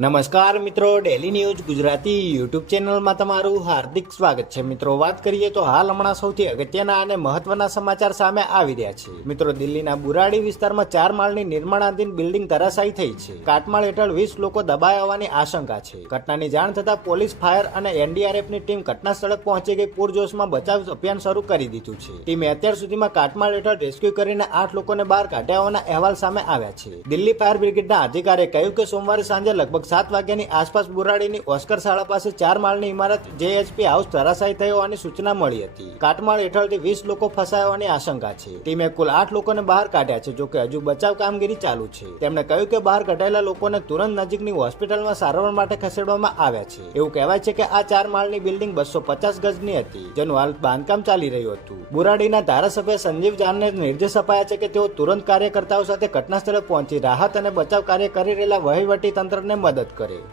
નમસ્કાર મિત્રો, daily news Gujarati YouTube ચેનલમાં તમારું હાર્દિક સ્વાગત છે. મિત્રો, વાત કરીએ તો હાલ હમણાં સૌથી અગત્યના અને મહત્વના સમાચાર સામે આવી રહ્યા છે. મિત્રો, દિલ્હીના બુરાડી વિસ્તારમાં 4 માળની નિર્માણાધીન બિલ્ડિંગ ધરાશાયી થઈ છે. કાટમાળ હેઠળ 20 લોકો દબાયા હોવાની આશંકા છે. ઘટનાની જાણ થતાં પોલીસ, ફાયર અને એનડીઆરએફની ટીમ ઘટના સ્થળે પહોંચી ગઈ પૂરજોશમાં બચાવ અભિયાન શરૂ કરી દીધું છે. ટીમે અત્યાર સુધીમાં કાટમાળ હેઠળ રેસ્ક્યુ કરીને 8 લોકોને બહાર કાઢ્યા હોવાના અહેવાલ સામે આવ્યા છે. દિલ્હી ફાયર બ્રિગેડના અધિકારીએ કહ્યું કે સોમવારે સાંજે લગભગ 7 વાગ્યાની આસપાસ બુરાડીની ઓસ્કર શાળા પાસે 4 માળની ઇમારત જેએચપી હાઉસ ધરાશાયી થઈ હોવાની સૂચના મળી હતી. કાટમાળ હેઠળથી 20 લોકો ફસાયા હોવાની આશંકા છે. ટીમે કુલ 8 લોકોને બહાર કાઢ્યા છે, જોકે હજુ બચાવ કામગીરી ચાલુ છે. તેમણે કહ્યું કે બહાર કઢાયેલા લોકોને તુરંત નજીકની હોસ્પિટલમાં સારવાર માટે ખસેડવામાં આવ્યા છે. એવું કહેવાય છે કે આ 4 માળની બિલ્ડિંગ 250 ગજની હતી, જેનું હાલ બાંધકામ ચાલી રહ્યું હતું. બુરાડીના ધારાસભ્ય સંજીવ જાનને નિર્દેશ અપાયા છે કે તેઓ તુરંત કાર્યકર્તાઓ સાથે ઘટના સ્થળે પહોંચી રાહત અને બચાવ કાર્ય કરી રહેલા વહીવટી તંત્રને મદદ કરે.